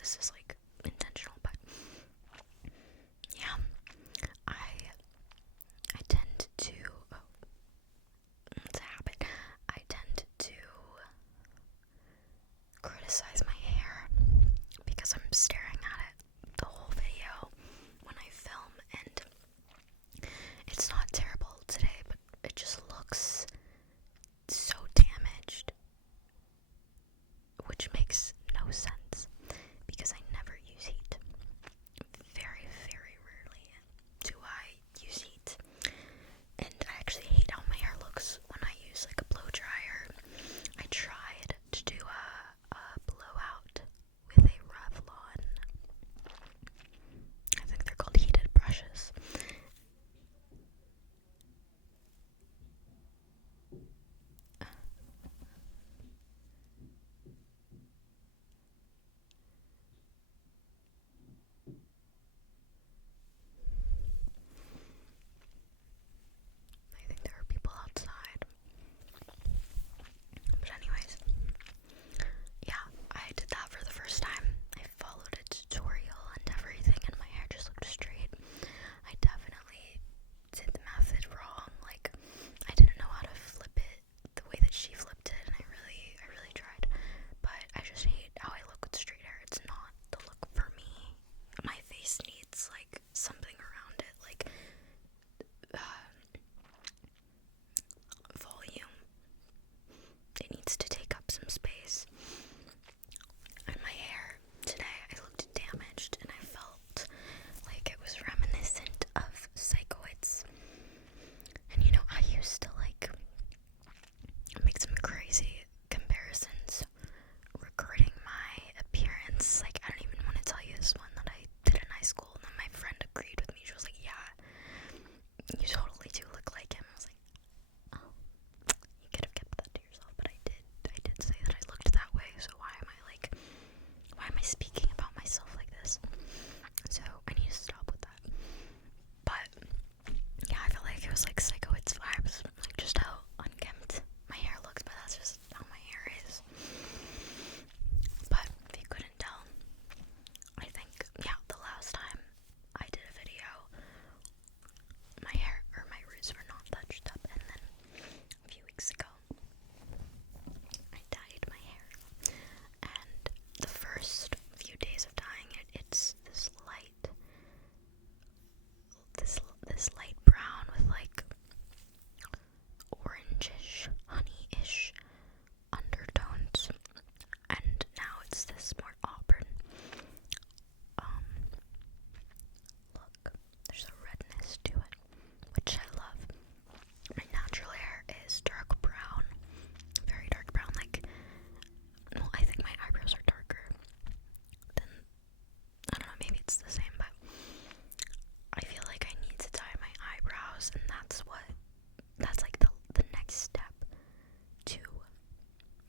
this is like intentional, but yeah, I tend to, it's a habit, I tend to criticize my hair because I'm staring at it the whole video when I film, and it's not terrible today, but it just looks so damaged, which makes no sense because I never use heat. Very, very rarely do I use heat. And I actually hate how my hair looks when I use like a blow dryer. I tried to do a blowout with a Revlon, I think they're called heated brushes. I think there are people outside. But anyways, yeah, I did that for the first time. I followed a tutorial and everything, and my hair just looked straight. I definitely did the method wrong. Like, I didn't know how to flip it the way that she flipped it, and I really tried. But I just hate how I look with straight hair. It's not the look for me. My face needs like something around it, like volume. It needs to take up some space. And my hair today, I looked damaged, and I felt like it was reminiscent of psychoids. And you know, I used to like make some crazy comparisons regarding my appearance. Like, I don't even want to tell you this one that I did in high school, and then my friend agreed with me. She was like, yeah, you totally do look like him. I was like, oh, you could have kept that to yourself, but I did say that I looked that way, so why am I speaking about myself like this? So I need to stop with that. But yeah, I felt like it was like psychoids vibes, like just how unkempt my hair looks, but that's just how my hair is. But if you couldn't tell, I think, yeah, the last time I did a video, my hair, or my roots were not touched up, and then a few weeks ago, I dyed my hair, and the first few days of dyeing it, it's this light brown with like orangish, honeyish undertones, and now it's this more auburn look. There's a redness to it, which I love. My natural hair is dark brown, very dark brown. Like, well, I think my eyebrows are darker than, I don't know, maybe it's the same, but I feel like I need to dye my eyebrows, and that's like the next step to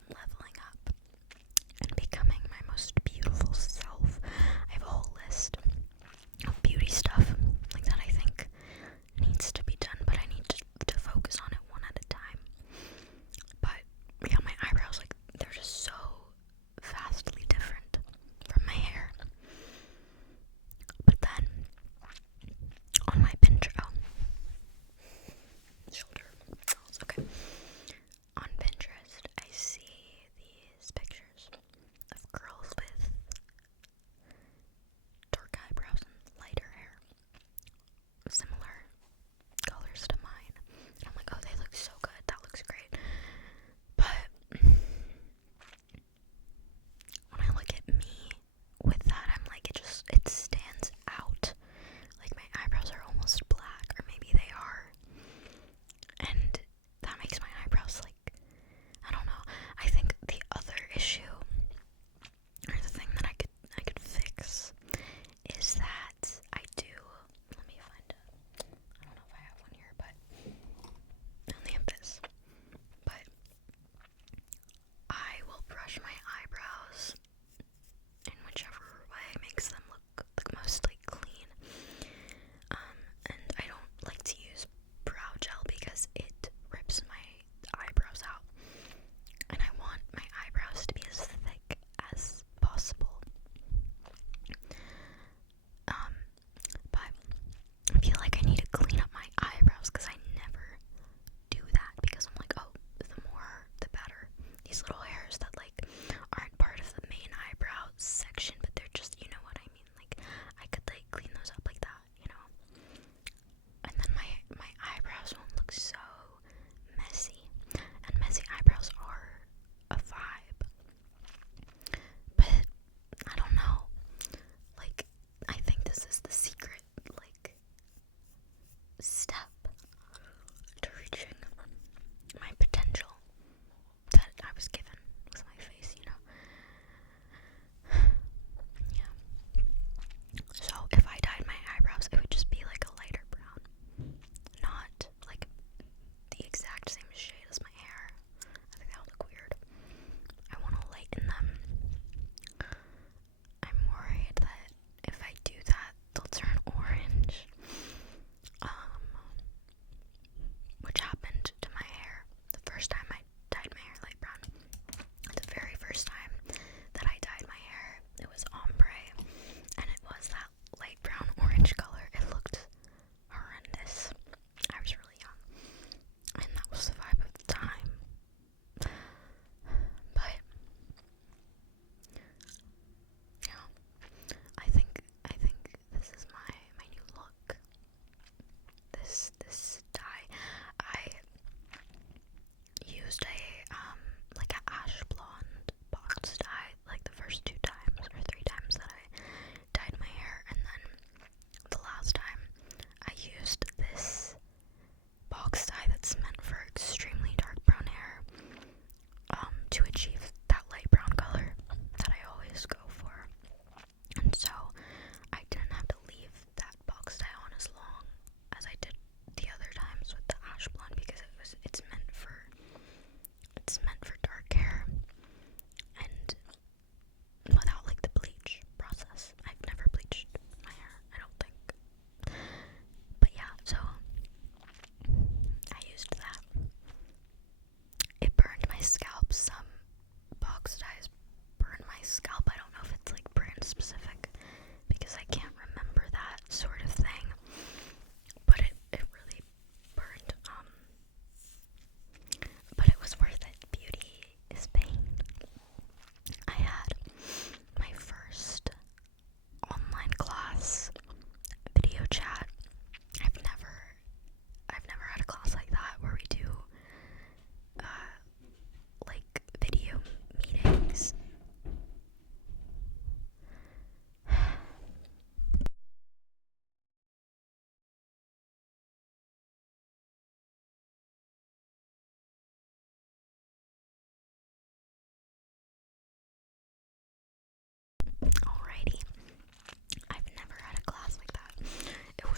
leveling up and becoming my most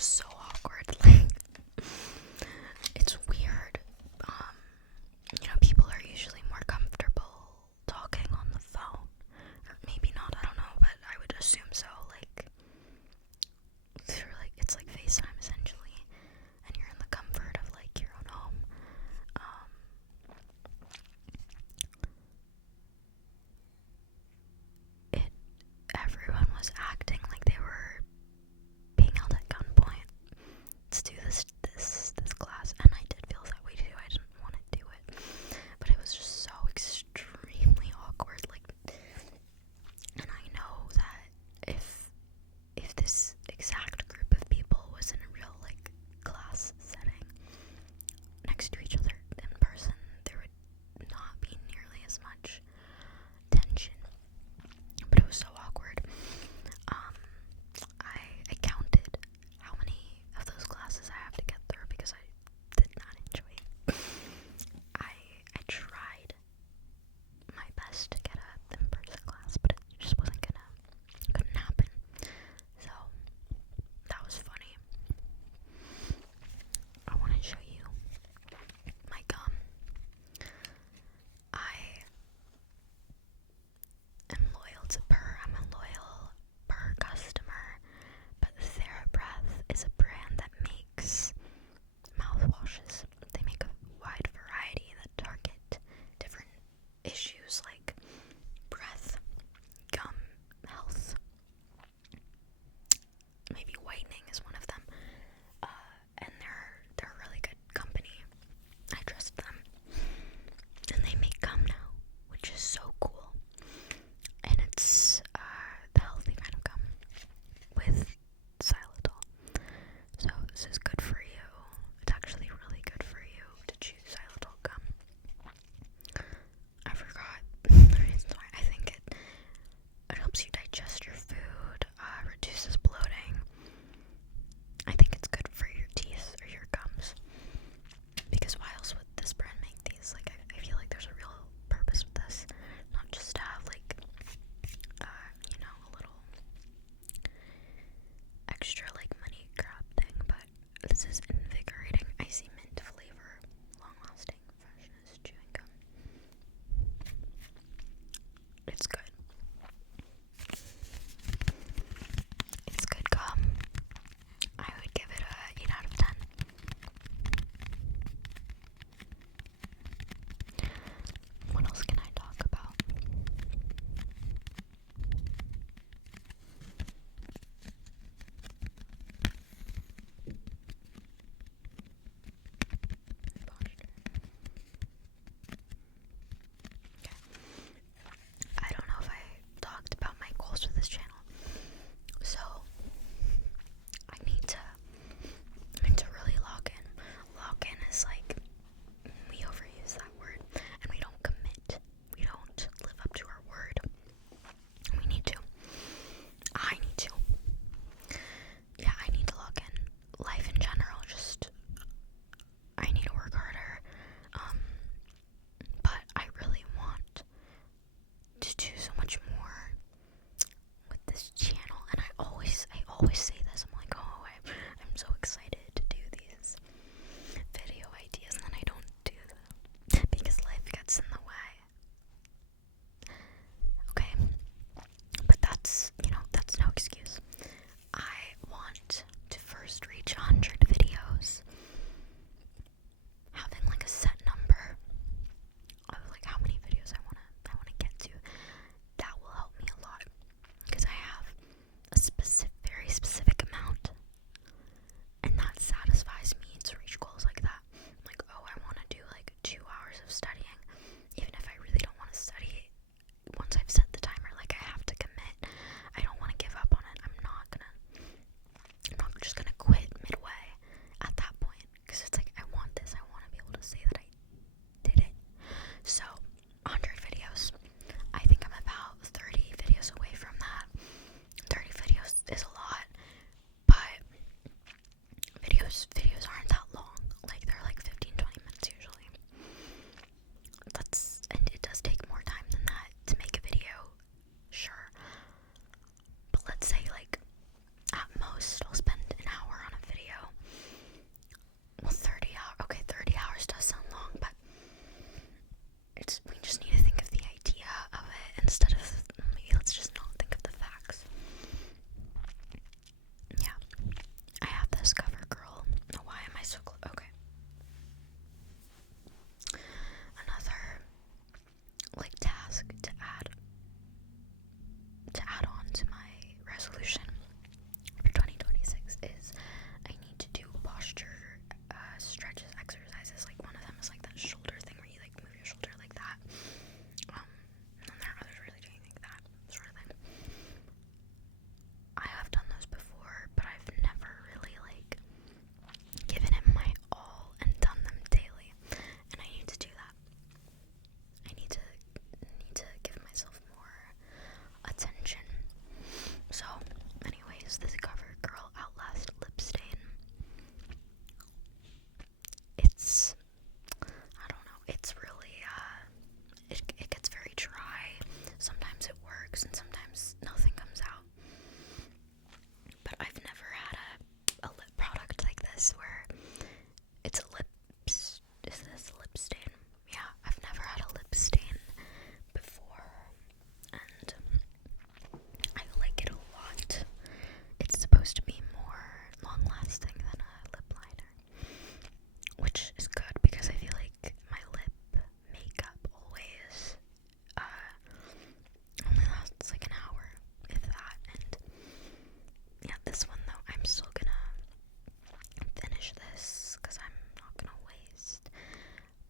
was so awkward. Like, it's weird. People are usually more comfortable talking on the phone, or maybe not. I don't know, but I would assume so. Like, it's like FaceTime essentially, and you're in the comfort of like your own home. Everyone was acting like they were being held at gunpoint to do this class, and I did feel that way too. I didn't want to do it, but it was just so extremely awkward. Like, and I know that if this exact group of people was in a real like class setting next to each other in person, there would not be nearly as much tension. But it was so awkward. I counted how many of those classes I have to get through because I did not enjoy it. I tried my best to get a in-person class, but it just couldn't happen. So that was funny. I want to show you my gum. I am loyal to Purr. I'm a loyal Purr customer, but TheraBreath is a brand that makes mouthwashes. They make a wide variety that target different issues like breath, gum health, maybe whitening is one of them. And they're a really good company. I trust them. And they make gum now, which is so cool. And it's the healthy kind of gum with xylitol. So this is good for you. It's actually really good for you to chew xylitol gum. I forgot the reason why. I think it helps you digest your food, reduces bloating. I think it's good for your teeth or your gums. Because why else would this brand make these? Like, I feel like there's a real purpose with this. Not just to have, like, a little extra, like, money grab thing, but this is invigorating, icy mint flavor, long-lasting freshness chewing gum. It's good. works and sometimes nothing comes out. But I've never had a lip product like this where it's a is this a lip stain? Yeah, I've never had a lip stain before, and I like it a lot. It's supposed to be more long-lasting than a lip liner, which is good because I feel like my lip makeup always only lasts like an hour, if that. And yeah, this one though, I'm still gonna finish this because I'm not gonna waste.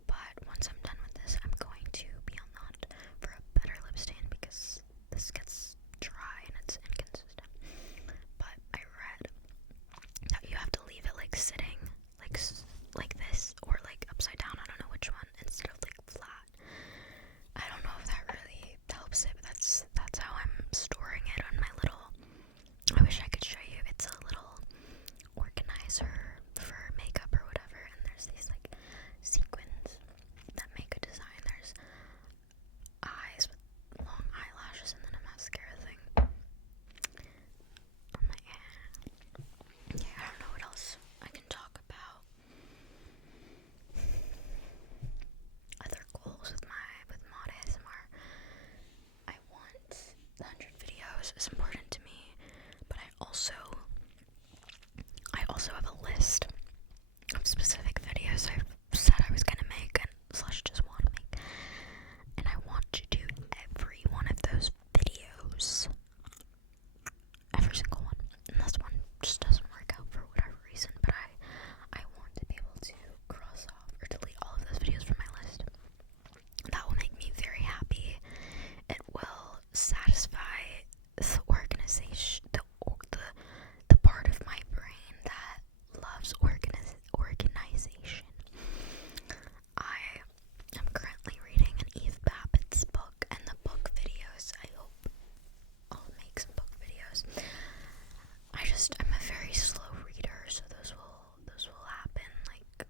But once I'm done with this, I'm going to be on the hunt for a better lip stain because this gets dry and it's inconsistent. But I read that you have to leave it like sitting like this or like upside down. I don't know which one, instead of like flat. I don't know if that really helps it, but that's how I'm storing it on my little. I wish I could show you. It's a little organizer for makeup or whatever, and there's these like sequins that make a design. There's eyes with long eyelashes and then a mascara thing on my hand. Yeah, I don't know what else I can talk about. Other goals with mod ASMR. I want 100 videos is important to me, but I also have a list of specific videos I've said I was gonna make and / just want to make, and I want to do every one of those videos, every single one, unless one just doesn't work out for whatever reason. But I want to be able to cross off or delete all of those videos from my list. That will make me very happy. It will satisfy the organization, the part of my brain that loves organization. I am currently reading an Eve Babbitt's book, and the book videos, I hope I'll make some book videos. I'm a very slow reader, so those will happen like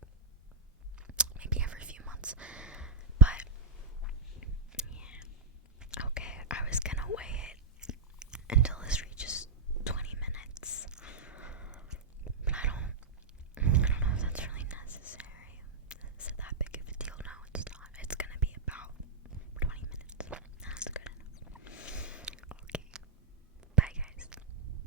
maybe every few months. But yeah. Okay, I was gonna wait until this